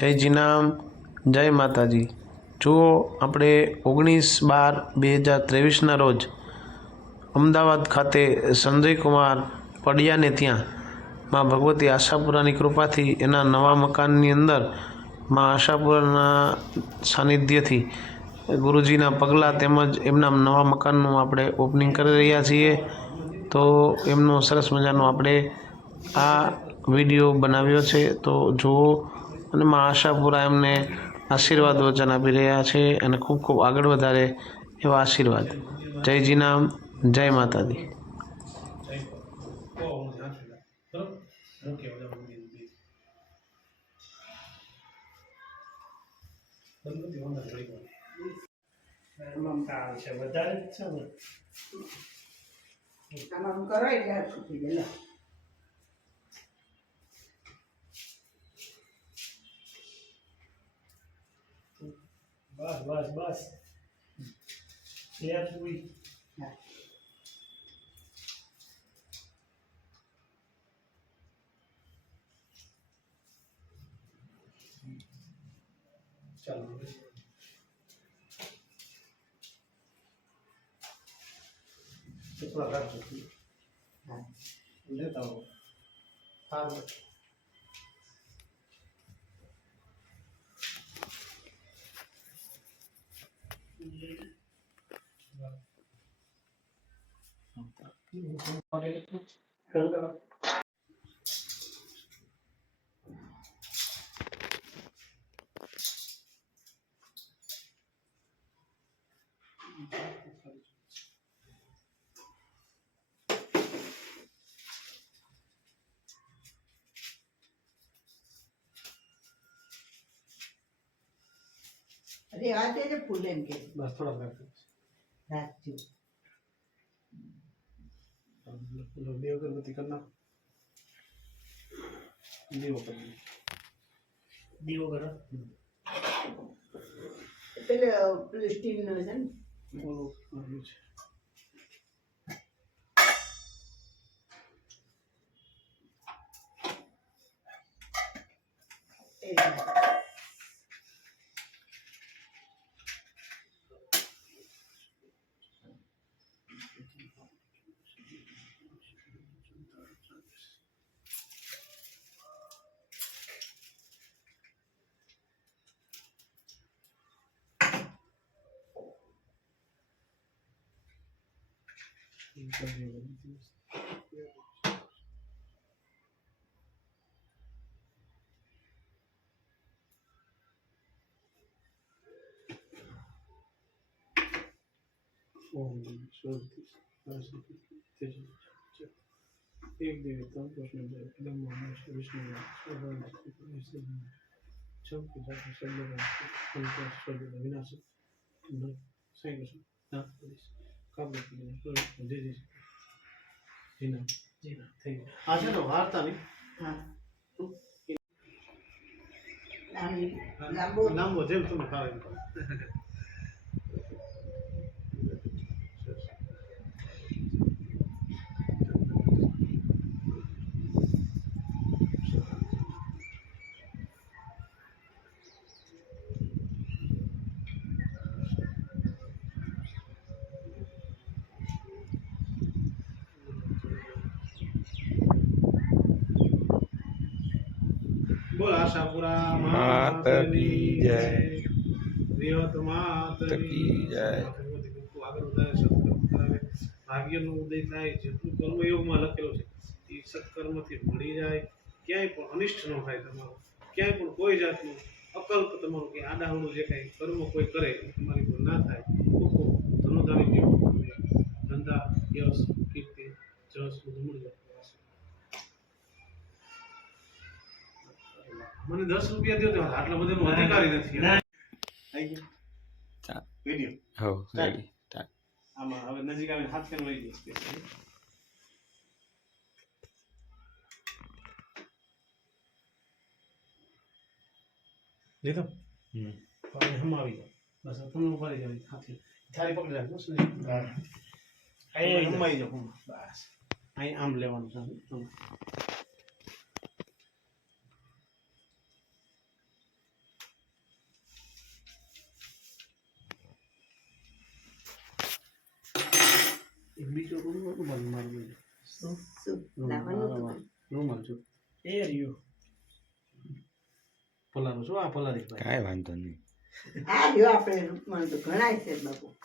જય જીનામ જય માતાજી. જુઓ, આપણે ઓગણીસ બાર બે હજાર ત્રેવીસના રોજ અમદાવાદ ખાતે સંજયકુમાર પડિયાને ત્યાં માં ભગવતી આશાપુરાની કૃપાથી એના નવા મકાનની અંદરમાં આશાપુરાના સાનિધ્યથી ગુરુજીના પગલાં તેમજ એમના નવા મકાનનું આપણે ઓપનિંગ કરી રહ્યા છીએ. તો એમનો સરસ મજાનો આપણે આ વીડિયો બનાવ્યો છે. તો જુઓ અને મા આશાપુરા એમને આશીર્વાદ વચન આપી રહ્યા છે અને ખૂબ ખૂબ આગળ વધારે એવા આશીર્વાદ. જય નામ જય માતાજી. વધારે જ છે ને કરો એટલે બસ બસ બસ. લે પૂરી. ચાલો ટુકડા રાખજો. હા. લેતા આવો. સારું 그런가? આ તે ફૂલ એમ કે. બસ થોડા રાખજો રાખજો પેલો બે અગરબત્તી કરી નાખો. દીવો કરી દીવો કરો. પેલે પેલું સ્ટીલનો છે ને? ઓલું છે. Olmuyor. Söz Her şey teşekkür ederim. Evde tam başında plan bulmuş, çalışmıyor. Sorun istemiyor. Çok güzel bir şeyler var. Konuşma söylüyor. Münasip. Bunlar saygısın. Ne yapmalıyız? કરીને જય જય જીના જીના થઈ ગયું આ છે ને વાર્તા ની હા આમ લાંબુ લાંબો જેમ તમે આશાપુરા જય. માતની તકી જય. આગળ વધારે સત્કર્મ કરાવે. ભાગ્યનો ઉદય થાય જેટલું કર્મયોગમાં લખેલું છે. એ સત્કર્મથી મળી જાય. ક્યાંય પણ અનિષ્ટ ન થાય તમારું. ક્યાંય પણ કોઈ જાતનું અકલ્પ તમારું કે આડાવડું જે કાંઈ કર્મ કોઈ કરે એ તમારી પર ના થાય. ખૂબ ધનોધારી ધંધા યશ કીર્તિ જશ બધું મળી જાય મને દસ રૂપિયા દો તો આટલા બધાનો અધિકારી નથી. ગયું. રેડી આમાં હવે નજીક આવીને હાથ કેમ લઈ જશે લીધો? હમ. હમ આવી જાવ બસ હવે તમે ઊભા રહી જાઓ હાથી. થાળી પકડી રાખજો શું અહીં હમ આવી જાવ બસ. અહીં આમ લેવાનું છે. બીજો રૂમ નહોતું બંધ મારું બીજું શું લાવવાનું હતું રૂમાલ છું એ રહ્યો પલારું છું આ પલારી કાંઈ વાંધો નહીં. આ રહ્યો આપણે. રૂપમાં તો ઘણા છે બાપુ.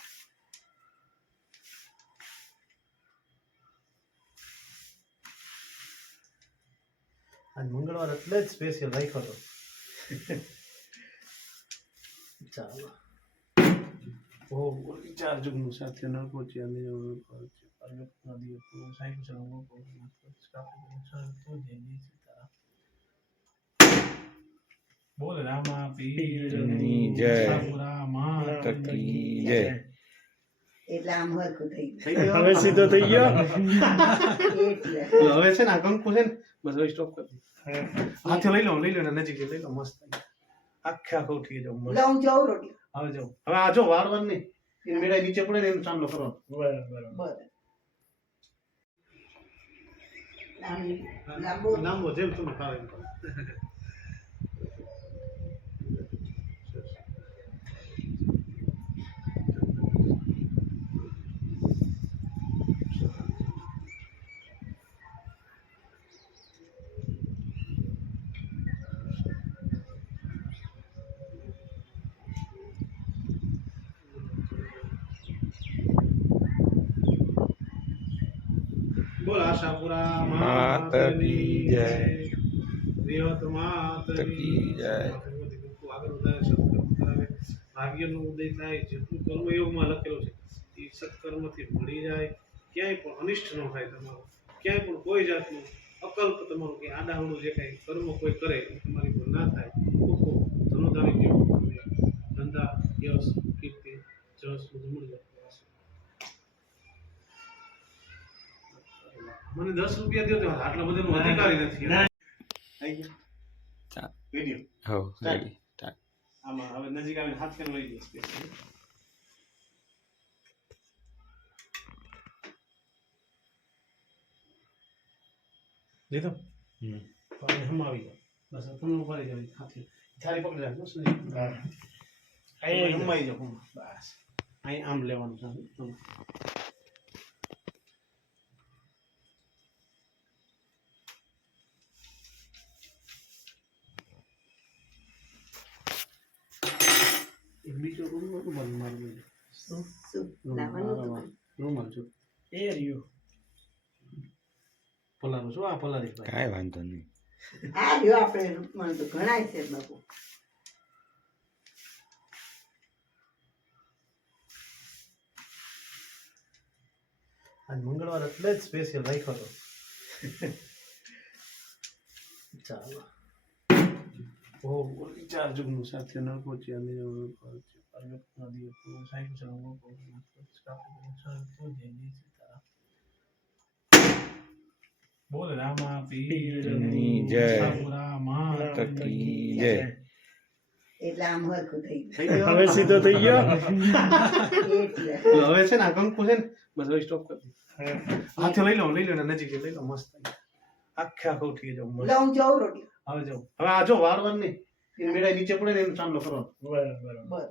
અને મંગળવાર એટલે જ સ્પેશિયલ રાખ્યો હતો. ચાલો. ઓ ચાર સાથે ન પહોંચી અને નદી સાઈડ બોલ રામા પીરની જય. સાપુરા તકી જય. એટલે આમ હરખું થઈ થઈ હવે સીધો થઈ ગયો? હવે છે ને આ કંકુ છે ને બસ હવે સ્ટોપ કરી હાથે લઈ લો લઈ લો ને નજીક લઈ લો મસ્ત. આખે આખો ઉઠી જાવ મસ્ત. જાઉં રોટલી. હવે જાવ હવે આ જો વાળવાનું નહીં એ મેળા નીચે પડે ને એનો ચાંદલો કરો બરાબર લાંબી. લાંબો. જેમ તમે ફાવે એમ બોલ આશાપુરા માત કી જય. દેવત માત કી જય. આગળ વધારે સત્કર્મ કરાવે ભાગ્યનો ઉદય થાય જેટલું કર્મયોગમાં લખેલું છે એ સત્કર્મથી મળી જાય. ક્યાંય પણ અનિષ્ટ ન થાય તમારું. ક્યાંય પણ કોઈ જાતનું અકલ્પ તમારું કે આડાવડું જે કાંઈ કર્મ કોઈ કરે એ તમારી પર ના થાય. સુખો ધનોધારી જેવું. ધંધા યશ કીર્તિ જસ બધું મળી. જાય મને દસ રૂપિયા દો તો આટલા બધા અધિકારી નથી. વીડિયો. હો રેડી આમાં હવે નજીક આવીને હાથ કેમ લઈ જઈશ લીધો? હમ. પાણી હમાવી જાઓ બસ તમે ઉપાડી જાઓ હાથી. પકડી રાખજો સુધી અહીં હમાઈ હમ. બસ. અહીં આમ લેવાનું છે. બીજો રૂમ બંધ મારું શું શું લાવવાનું રૂમાલ છું એ રહ્યો પલારું છું આ પલારી કાંઈ વાંધો નહીં. આ રહ્યો આપણે રૂપમાં તો ઘણા છે બાપુ આજ મંગળવાર એટલે જ સ્પેશિયલ રાખ્યો ચાલો. ઓ ચાર જુગનું સાથે ન પહોંચી અને નદી સાઈડ બોલ રામા પીરની જય. સાપુરા તકી જય. એટલે આમ હરખું થઈ થઈ હવે સીધો થઈ ગયો? હવે છે ને આ કંકુ છે ને બસ હવે સ્ટોપ કરી હાથે લઈ લો લઈ લો ને નજીક લઈ લો મસ્ત. આખે આખો ઉઠી જાવ લઉં જાઉં રોટલી. હવે જો હવે આ જો વાળવાનું એ મેળા નીચે પડે ને એનો ચાંદલો કરો બરાબર.